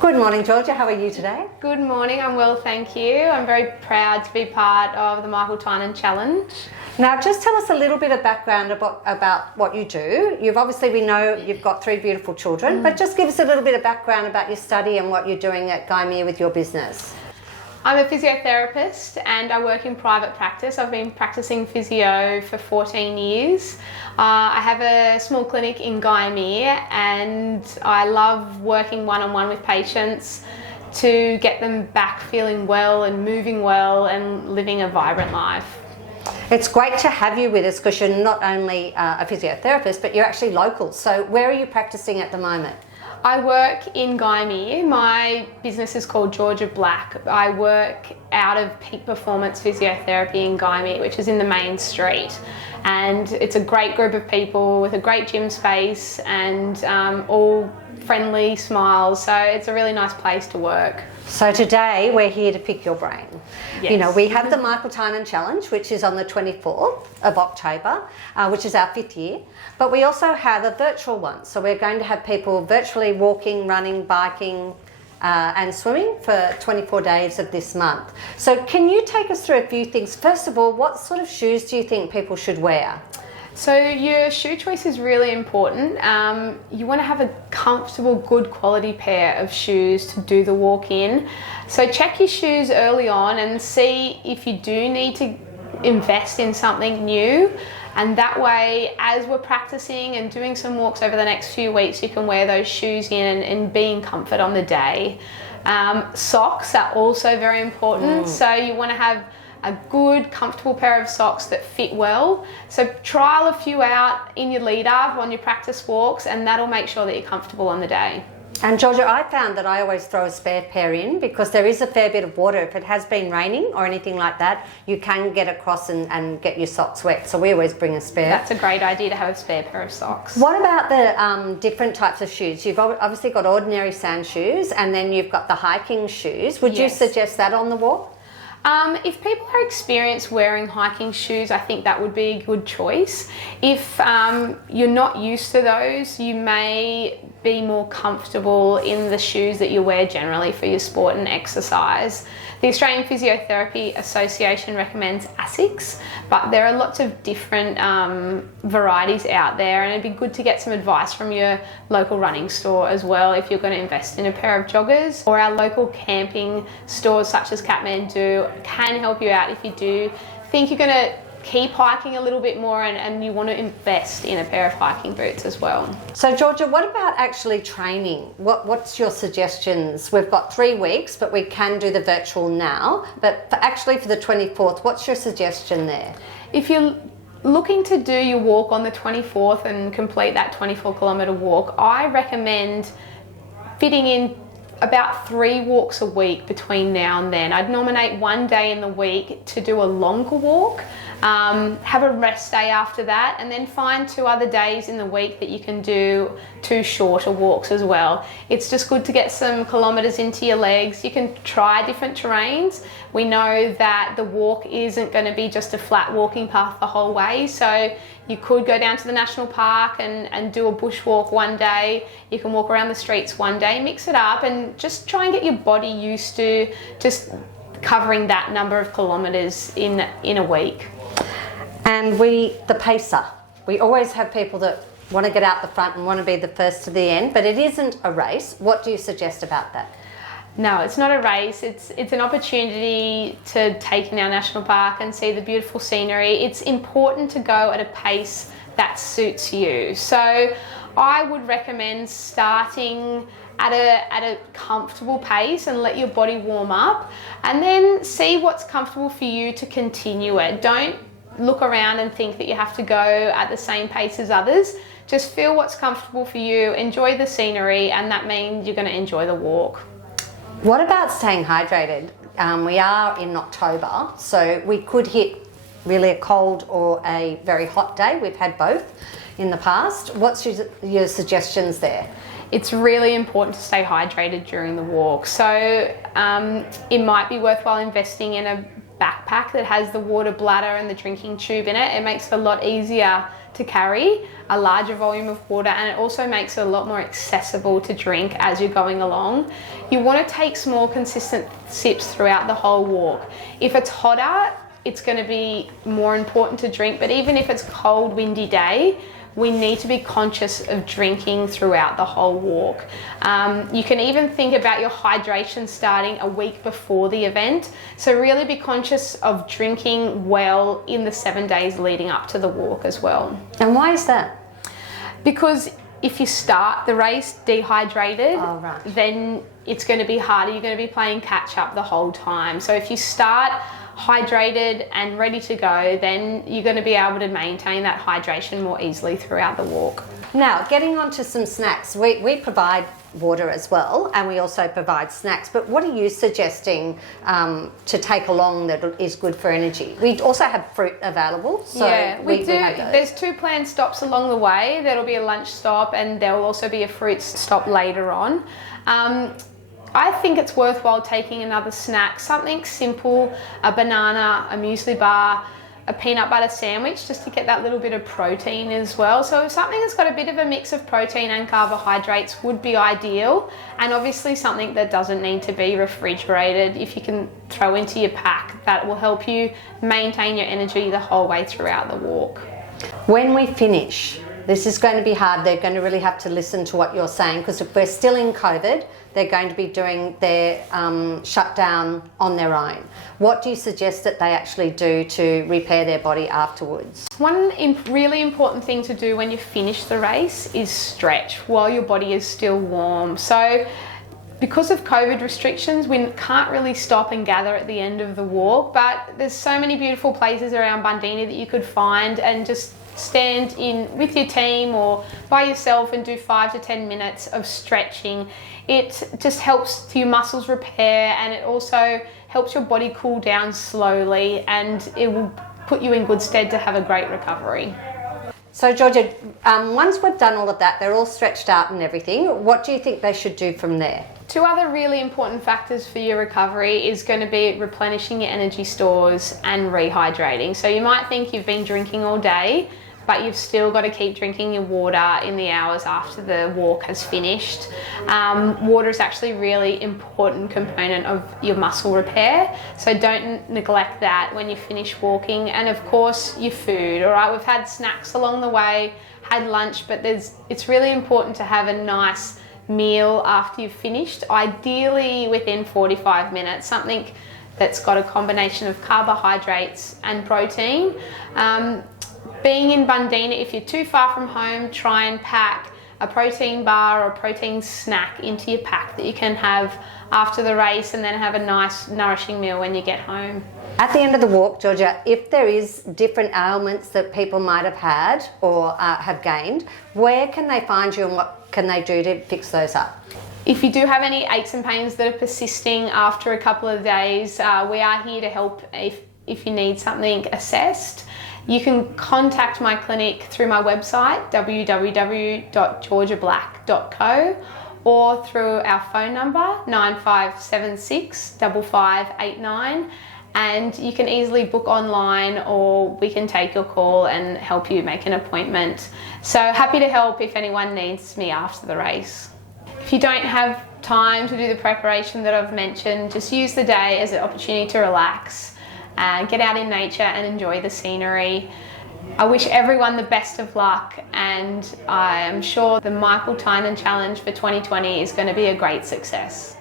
Good morning, Georgia. How are you today? Good morning, I'm well, thank you. I'm very proud to be part of the Michael Tynan Challenge. Now, just tell us a little bit of background about what you do. We know you've got three beautiful children, but just give us a little bit of background about your study and what you're doing at Gymea with your business. I'm a physiotherapist and I work in private practice. I've been practicing physio for 14 years. I have a small clinic in Gymea and I love working one-on-one with patients to get them back feeling well and moving well and living a vibrant life. It's great to have you with us because you're not only a physiotherapist, but you're actually local. So where are you practicing at the moment? I work in Gymea. My business is called Georgia Black. I work out of Peak Performance Physiotherapy in Gymea, which is in the main street. And it's a great group of people with a great gym space and all friendly smiles. So it's a really nice place to work. So today we're here to pick your brain. Yes. You know, we have the Michael Tynan Challenge, which is on the 24th of October, which is our 5th year. But we also have a virtual one. So we're going to have people virtually walking, running, biking, and swimming for 24 days of this month. So can you take us through a few things? First of all, what sort of shoes do you think people should wear? So your shoe choice is really important. You want to have a comfortable, good quality pair of shoes to do the walk in. So check your shoes early on and see if you do need to invest in something new. And that way, as we're practicing and doing some walks over the next few weeks, you can wear those shoes in and be in comfort on the day. Socks are also very important. So you want to have a good, comfortable pair of socks that fit well. So trial a few out in your lead up on your practice walks and that'll make sure that you're comfortable on the day. And Georgia, I found that I always throw a spare pair in because there is a fair bit of water. If it has been raining or anything like that, you can get across and get your socks wet. So we always bring a spare. That's a great idea to have a spare pair of socks. What about the different types of shoes? You've obviously got ordinary sand shoes and then you've got the hiking shoes. Would you suggest that on the walk? If people are experienced wearing hiking shoes, I think that would be a good choice. If you're not used to those, you may be more comfortable in the shoes that you wear generally for your sport and exercise. The Australian Physiotherapy Association recommends ASICS, but there are lots of different varieties out there, and it'd be good to get some advice from your local running store as well if you're going to invest in a pair of joggers. Or our local camping stores such as Kathmandu can help you out if you do think you're going to keep hiking a little bit more and you want to invest in a pair of hiking boots as well. So Georgia, what about actually training? What's your suggestions? We've got 3 weeks, but we can do the virtual now. But for the 24th, what's your suggestion there? If you're looking to do your walk on the 24th and complete that 24-kilometre walk, I recommend fitting in about 3 walks a week between now and then. I'd nominate 1 day in the week to do a longer walk, have a rest day after that, and then find 2 other days in the week that you can do 2 shorter walks as well. It's just good to get some kilometres into your legs. You can try different terrains. We know that the walk isn't going to be just a flat walking path the whole way, so you could go down to the national park and do a bushwalk 1 day. You can walk around the streets 1 day, mix it up and just try and get your body used to just covering that number of kilometres in a week. And the pacer. We always have people that want to get out the front and want to be the first to the end, but it isn't a race. What do you suggest about that? No, it's not a race. It's an opportunity to take in our national park and see the beautiful scenery. It's important to go at a pace that suits you. So I would recommend starting at a comfortable pace and let your body warm up and then see what's comfortable for you to continue it. Don't look around and think that you have to go at the same pace as others. Just feel what's comfortable for you, enjoy the scenery, and that means you're going to enjoy the walk. What about staying hydrated? We are in October, so we could hit really a cold or a very hot day. We've had both in the past. What's your suggestions there? It's really important to stay hydrated during the walk. So it might be worthwhile investing in a backpack that has the water bladder and the drinking tube in it. It makes it a lot easier to carry a larger volume of water, and it also makes it a lot more accessible to drink as you're going along. You want to take small, consistent sips throughout the whole walk. If it's hotter, it's going to be more important to drink, but even if it's a cold, windy day, we need to be conscious of drinking throughout the whole walk. You can even think about your hydration starting a week before the event. So really be conscious of drinking well in the 7 days leading up to the walk as well. And why is that? Because if you start the race dehydrated, Oh, right. then it's going to be harder. You're going to be playing catch up the whole time. So if you start hydrated and ready to go, then you're going to be able to maintain that hydration more easily throughout the walk. Now, getting on to some snacks. We provide water as well, and we also provide snacks. But what are you suggesting to take along that is good for energy? We also have fruit available. So yeah, we do. have those. There's 2 planned stops along the way. There'll be a lunch stop and there'll also be a fruit stop later on. I think it's worthwhile taking another snack, something simple, a banana, a muesli bar, a peanut butter sandwich, just to get that little bit of protein as well. So something that's got a bit of a mix of protein and carbohydrates would be ideal, and obviously something that doesn't need to be refrigerated. If you can throw into your pack, that will help you maintain your energy the whole way throughout the walk. When we finish, this is going to be hard. They're going to really have to listen to what you're saying, because if we're still in COVID, they're going to be doing their shutdown on their own. What do you suggest that they actually do to repair their body afterwards? One really important thing to do when you finish the race is stretch while your body is still warm. So because of COVID restrictions, we can't really stop and gather at the end of the walk, but there's so many beautiful places around Bundeena that you could find and just stand in with your team or by yourself and do 5 to 10 minutes of stretching. It just helps your muscles repair, and it also helps your body cool down slowly, and it will put you in good stead to have a great recovery. So Georgia, once we've done all of that, they're all stretched out and everything, what do you think they should do from there? 2 other really important factors for your recovery is going to be replenishing your energy stores and rehydrating. So you might think you've been drinking all day, but you've still got to keep drinking your water in the hours after the walk has finished. Water is actually a really important component of your muscle repair, so don't neglect that when you finish walking. And of course, your food. All right, we've had snacks along the way, had lunch, but it's really important to have a nice meal after you've finished, ideally within 45 minutes, something that's got a combination of carbohydrates and protein. Being in Bundeena, if you're too far from home, try and pack a protein bar or a protein snack into your pack that you can have after the race, and then have a nice nourishing meal when you get home. At the end of the walk, Georgia, if there is different ailments that people might have had or have gained, where can they find you and what can they do to fix those up? If you do have any aches and pains that are persisting after a couple of days, we are here to help if you need something assessed. You can contact my clinic through my website, www.georgiablack.co, or through our phone number, 9576 5589. And you can easily book online, or we can take your call and help you make an appointment. So happy to help if anyone needs me after the race. If you don't have time to do the preparation that I've mentioned, just use the day as an opportunity to relax, get out in nature and enjoy the scenery. I wish everyone the best of luck, and I am sure the Michael Tynan Challenge for 2020 is going to be a great success.